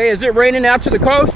Hey, is it raining out to the coast?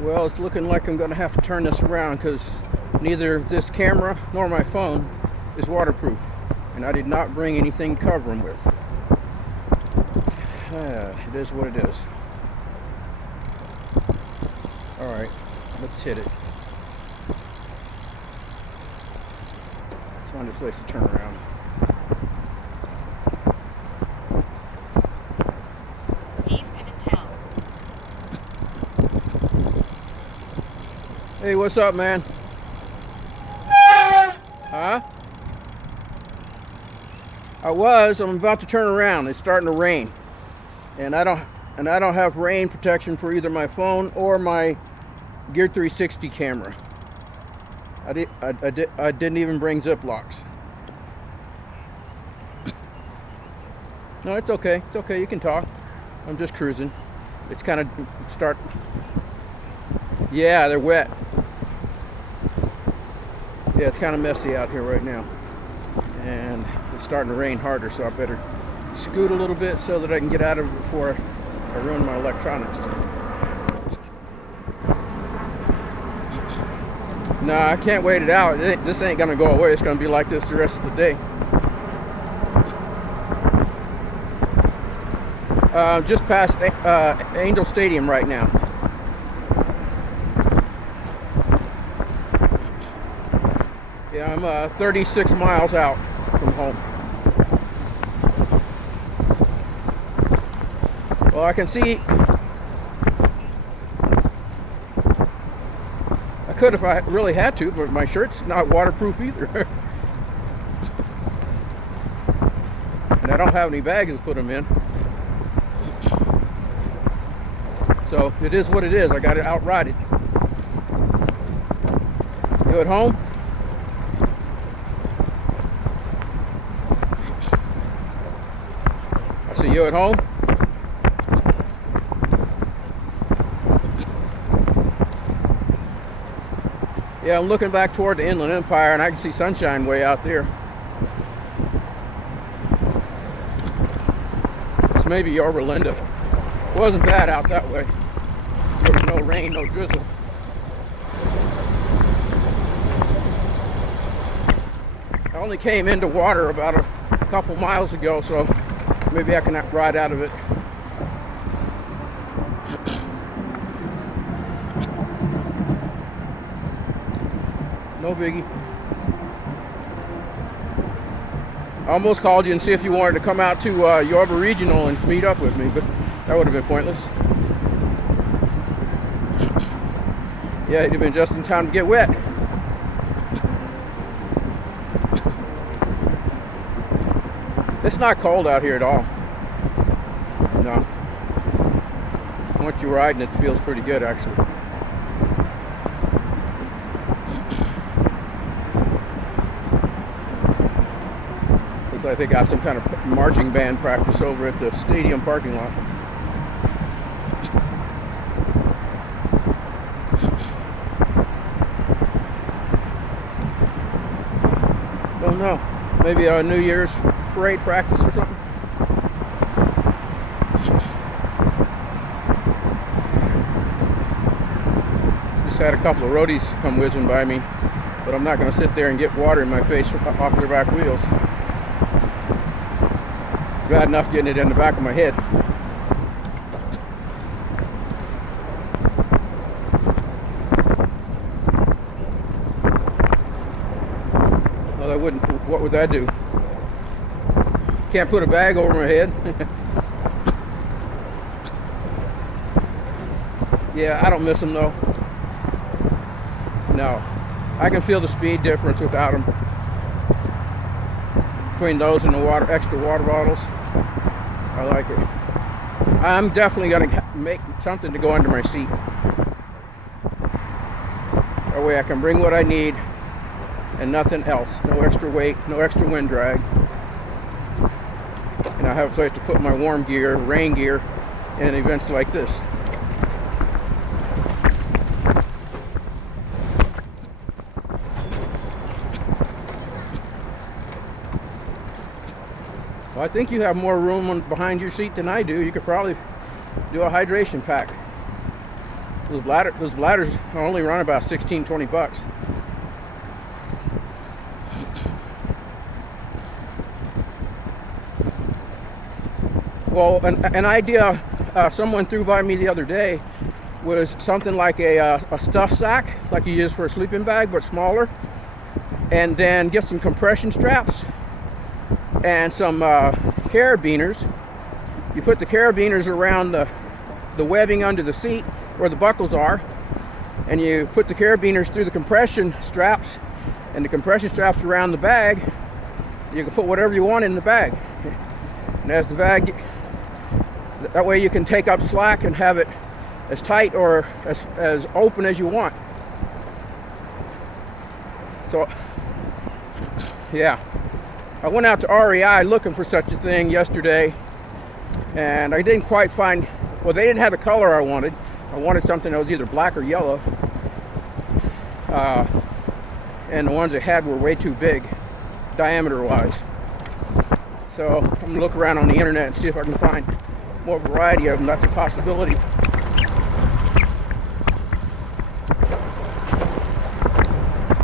Well, it's looking like I'm going to have to turn this around because neither this camera nor my phone is waterproof. And I did not bring anything to cover them with. It is what it is. Alright, let's hit it. Let's find a place to turn around. Steve, I'm in town. Hey, what's up, man? Huh? I'm about to turn around. It's starting to rain. And I don't have rain protection for either my phone or my Gear 360 camera. I didn't even bring Ziplocs. No, it's okay. It's okay. You can talk. I'm just cruising. It's kind of Yeah, they're wet. Yeah, it's kind of messy out here right now. And it's starting to rain harder, so I better scoot a little bit so that I can get out of it before I ruin my electronics. Nah, I can't wait it out. This ain't gonna go away. It's gonna be like this the rest of the day. Just past Angel Stadium right now. Yeah, I'm 36 miles out from home. Well, I can see. I could if I really had to, but my shirt's not waterproof either. And I don't have any bags to put them in. So it is what it is. I got to outride it. You at home? I see you at home. Yeah, I'm looking back toward the Inland Empire and I can see sunshine way out there. It's maybe Yorba Linda. It wasn't bad out that way. There was no rain, no drizzle. I only came into water about a couple miles ago, so maybe I can ride out of it. No biggie. I almost called you and see if you wanted to come out to Yorba Regional and meet up with me, but that would have been pointless. Yeah, you'd have been just in time to get wet. It's not cold out here at all. No. Once you're riding, it feels pretty good, actually. Looks like they got some kind of marching band practice over at the stadium parking lot. Don't know. Maybe a New Year's parade practice or something. Just had a couple of roadies come whizzing by me, but I'm not going to sit there and get water in my face off their back wheels. Bad enough getting it in the back of my head. Well, that wouldn't. What would that do? Can't put a bag over my head. Yeah, I don't miss them though. No, I can feel the speed difference without them. Between those and the extra water bottles, I like it. I'm definitely gonna make something to go under my seat. That way I can bring what I need and nothing else. No extra weight, no extra wind drag. And I have a place to put my warm gear, rain gear, in events like this. Well, I think you have more room behind your seat than I do. You could probably do a hydration pack. Those bladders only run about $16-20. Well, an idea someone threw by me the other day was something like a stuff sack, like you use for a sleeping bag, but smaller. And then get some compression straps and some carabiners. You put the carabiners around the webbing under the seat where the buckles are, and you put the carabiners through the compression straps and the compression straps around the bag. You can put whatever you want in the bag. And as the bag, that way you can take up slack and have it as tight or as open as you want. So, yeah. I went out to REI looking for such a thing yesterday, and I didn't quite find, well, they didn't have the color I wanted. I wanted something that was either black or yellow. And the ones they had were way too big, diameter-wise. So I'm going to look around on the internet and see if I can find more variety of them. That's a possibility.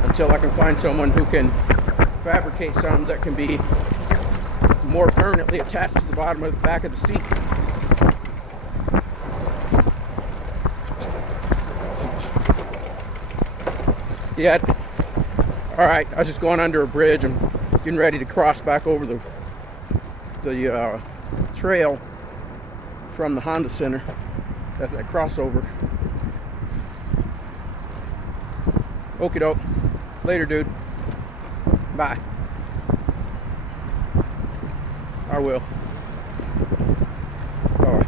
Until I can find someone who can fabricate some that can be more permanently attached to the bottom of the back of the seat. yet. All right, I was just going under a bridge and getting ready to cross back over the trail from the Honda Center. That's that crossover. Okie doke. Later, dude. Bye. I will. Bye.